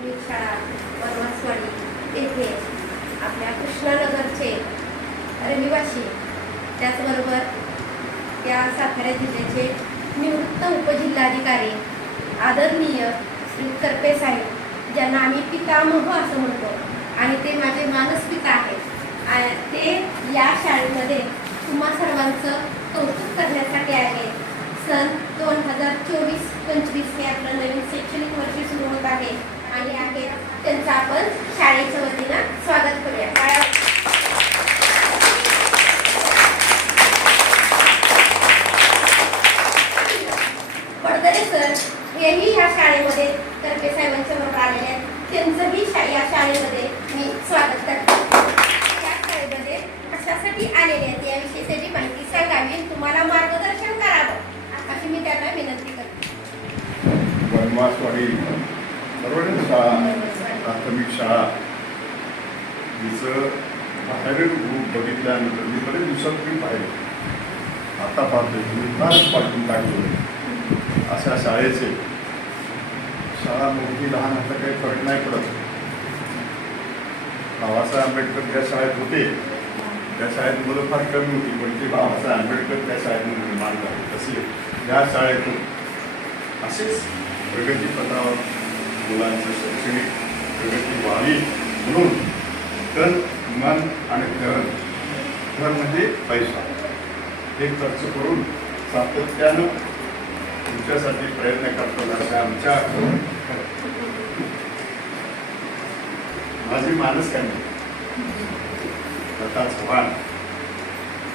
प्राथमिक शाळा परमासवाडी येथे आपल्या कृष्णानगरचे रहिवासी. त्याचबरोबर त्या सातारा जिल्ह्याचे निवृत्त उपजिल्हाधिकारी आदरणीय श्री करपे साहेब ज्यांना आम्ही पितामह असं म्हणतो आणि ते माझे मानसपिता आहेत. ते या शाळेमध्ये तुम्हा सर्वांचं कौतुक करण्यासाठी आले. सन दोन हजार चोवीस पंचवीस हे आपलं नवीन शैक्षणिक वर्ष सुरू होत आहे. आणि आहे त्यांचं आपण शाळेच्या वतीनं स्वागत करूया. पडदरे सर हेही या शाळेमध्ये तर्फे साहेबांच्या बरोबर आलेले आहेत. त्यांचंही शा या शाळेमध्ये मी स्वागत करते या शाळेमध्ये कशासाठी आलेले आहेत याविषयी त्याची माहिती सांगावी तुम्हाला मार्गदर्शन करावं अशी मी त्यांना विनंती करते वनवासवाडी बरोबर आहे ना शाळा प्राथमिक शाळा हिचं बाहेरील रूप बघितल्यानंतर मी बरेच मी पाहिले. आता पाहतो मी फारच पाठवून टाकलो अशा शाळेचे शाळा मोठी लहान आता काही फरक नाही पडत. बाबासाहेब आंबेडकर ज्या शाळेत होते त्या शाळेत मुलं फार कमी होती पण ती बाबासाहेब आंबेडकर त्या शाळेतून निर्माण झाली. तसे त्या शाळेतून असेच प्रगतीपथावर मुलांचं शैक्षणिक प्रगती व्हावी म्हणून तन मन आणि धन. धन म्हणजे पैसा. हे खर्च करून सातत्यानं तुमच्यासाठी प्रयत्न करतो असं आमच्या माझी मानस काय लता चव्हाण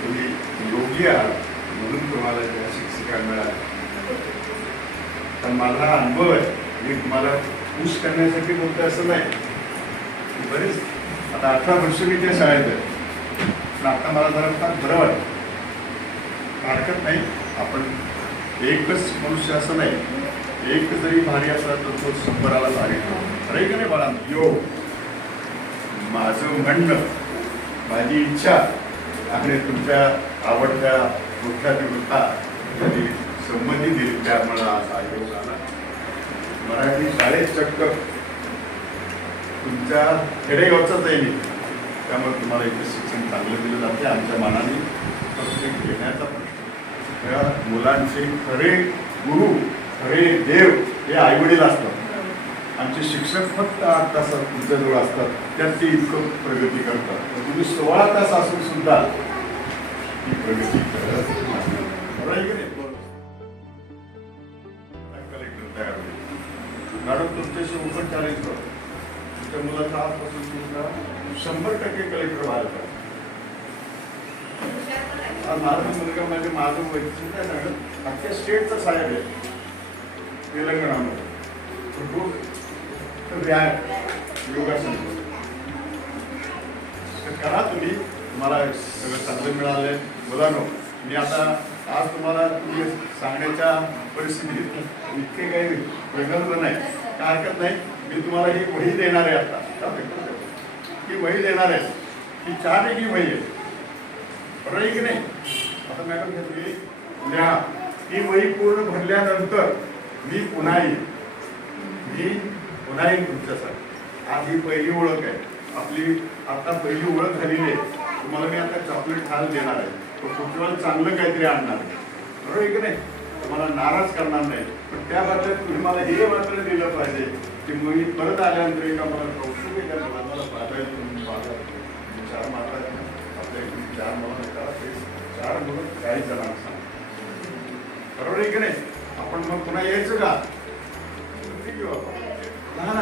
तुम्ही योगी आहात म्हणून तुम्हाला त्या शिक्षिका मिळाल्या. तर मला अनुभव आहे मी तुम्हाला खुश करण्यासाठी बोलतो असं नाही. बरेच आता अठरा वर्ष मी त्या शाळेत आहे. पण आता मला जरा फार बरं वाटतं. हरकत नाही. आपण एकच मनुष्य असं नाही. एक जरी भारी असला तर तो शंभराला भारी अरे का नाही बाळा? यो. माझं म्हणणं माझी इच्छा आणि तुमच्या आवडत्या वृत्ता त्यांनी संमती दिली त्या मला आज आयोग झाला मराठी शाळेत चक्क तुमच्या खेडेगावचाच आहे मी. त्यामुळे तुम्हाला इथे शिक्षण चांगलं दिलं जाते. आमच्या मनाने प्रत्येक घेण्याचा प्रश्न त्या मुलांचे खरे गुरु खरे देव हे आईवडील असतात. आमचे शिक्षक फक्त आठ तासात तुमच्याजवळ असतात. त्यात ते इतकं प्रगती करतात. तुम्ही सोळा तास असून सुद्धा ही प्रगती माझा मुलगा म्हणजे माझं वैशिष्ट्य काय सांगत अख्ख्या स्टेटचा साहेब आहे. तेलंगणामध्ये. तो रोज तो व्यायाम योगासन तर करा तुम्ही तुम्हाला सगळं चांगलं मिळालंय. मुलांनो मी आता आज तुम्हाला तुम्ही सांगण्याच्या परिस्थितीत इतके काही प्रगल्भ नाही. काय हरकत नाही मी तुम्हाला ही वही देणार आहे आता. का भेटू? ही वही देणार आहे. ही चहापैकी वही आहे बरोबर आहे की नाही? आता मॅडम हे लिहा. ही वही पूर्ण भरल्यानंतर मी पुन्हा येईल मी पुन्हा येईल तुमच्यासाठी. आज ही पहिली ओळख आहे. आपली आता पहिली ओळख झालेली आहे. तुम्हाला मी आता चॉकलेट खायला देणार आहे. तो पुढच्या चांगलं काहीतरी आणणार आहे. बरोबर आहे की नाही? तुम्हाला नाराज करणार नाही. पण त्या बाबतीत तुम्ही मला हे मात्र दिलं पाहिजे की मी परत आल्यानंतर एका मला कौशल्य मला त्या मुलांना पाठायला तुम्ही चार माता चार मुलांना करा ते चार मुलं काही जणांना सांगा. बरोबर आहे की नाही? आपण मग पुन्हा यायचं का? लंगडी घेऊ आपण. लहान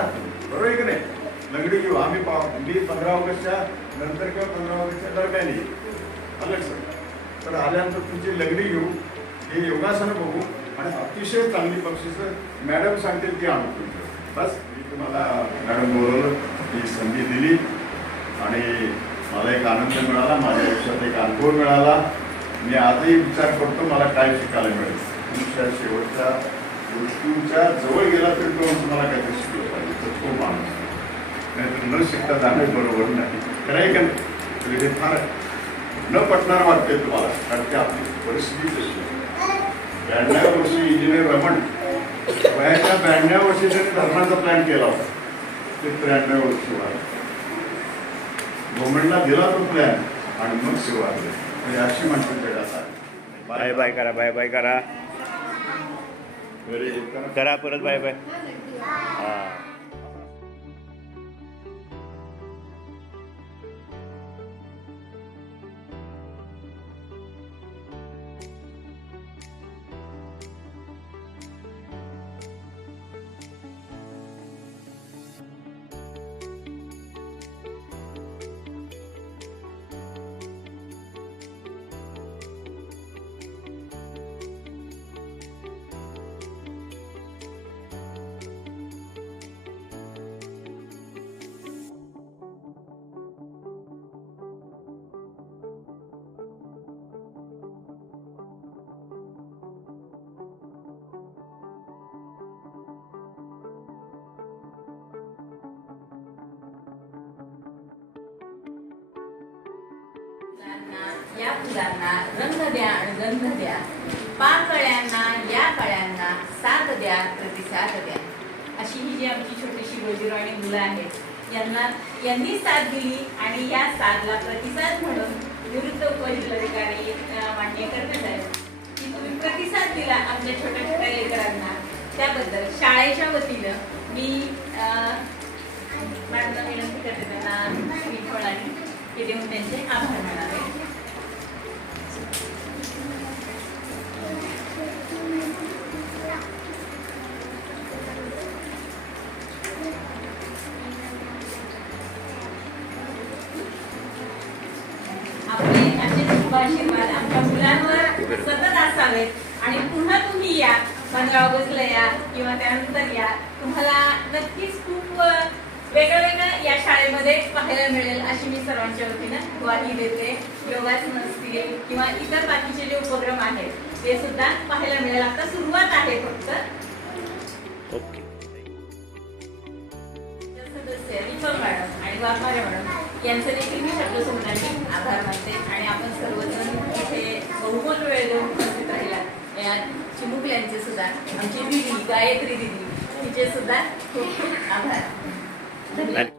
बरोबर आहे की नाही? लंगडी घेऊ. आम्ही पा मी म्हणजे पंधरा ऑगस्टच्या नंतर किंवा पंधरा ऑगस्टच्या दरम्यान येईल आलं सर तर आल्यानंतर तुमची लंगडी घेऊ. हे योगासनं बघू. आणि अतिशय चांगली बक्षिसं मॅडम सांगतील ती आणू तुमचं. बस मी तुम्हाला मॅडम बोलवलं ही संधी दिली. आणि एक आनंद मिळाला माझ्या आयुष्यात एक अनुभव मिळाला. मी आजही विचार करतो मला काय शिकायला मिळेल. तुमच्या शेवटच्या गोष्टींच्या जवळ गेला तरी तो तुम्हाला काहीतरी शिकलं पाहिजे. तर तो माणूस नाहीतर न शिकता जाणे बरोबर नाही. खरं आहे का नाही? हे फार न पटणार वाटते तुम्हाला कारण की आपली परिस्थिती तशी आहे. ब्याण्णव वर्षी इंजिनियर रमण वयाच्या ब्याण्णव वर्षी त्यांनी धरणाचा प्लॅन केला होता. ते त्र्याण्णव शिवार गव्हर्नमेंटला दिला तो प्लॅन आणि मग शिवारले म्हणजे अशी माणसं. बाय बाय करा बाय बाय करा. करा परत बाय बाय. हा, या फुलांना रंग द्या आणि गंध द्या. पाकळ्यांना या कळ्यांना साथ द्या प्रतिसाद द्या. अशी ही जी आमची छोटीशी रोजीराणी मुलं आहेत यांना यांनी साथ दिली आणि या साथला प्रतिसाद म्हणून निवृत्त उपजिल्हाधिकारी मान्य करण्यात कर्मचारी की तुम्ही प्रतिसाद दिला आमच्या छोट्या छोट्या लेकरांना. त्याबद्दल शाळेच्या वतीनं मी अं, विनंती करते त्यांना आणि देऊन त्यांचे आभार मानावे आपले असे शुभ आशीर्वाद आमच्या मुलांवर सतत असावेत. आणि पुन्हा तुम्ही या. पंधरा ऑगस्टला या किंवा त्यानंतर या. तुम्हाला नक्कीच खूप वेगळं वेगळं या शाळेमध्ये पाहायला मिळेल अशी मी सर्वांच्या वतीनं ग्वाही देते. योगासन असतील किंवा इतर बाकीचे जे उपक्रम आहेत ते सुद्धा पाहायला मिळेल. आता सुरुवात आहे फक्त. ओके. सदस्य मॅडम आणि वाघमारे मॅडम यांचं देखील मी आभार मानते आणि आपण सर्वजण इथे बहुमोल वेळ देऊन उपस्थित राहिला. यांचे सुद्धा आमची दिदी गायत्री दिदी तिचे सुद्धा खूप खूप आभार. Dale.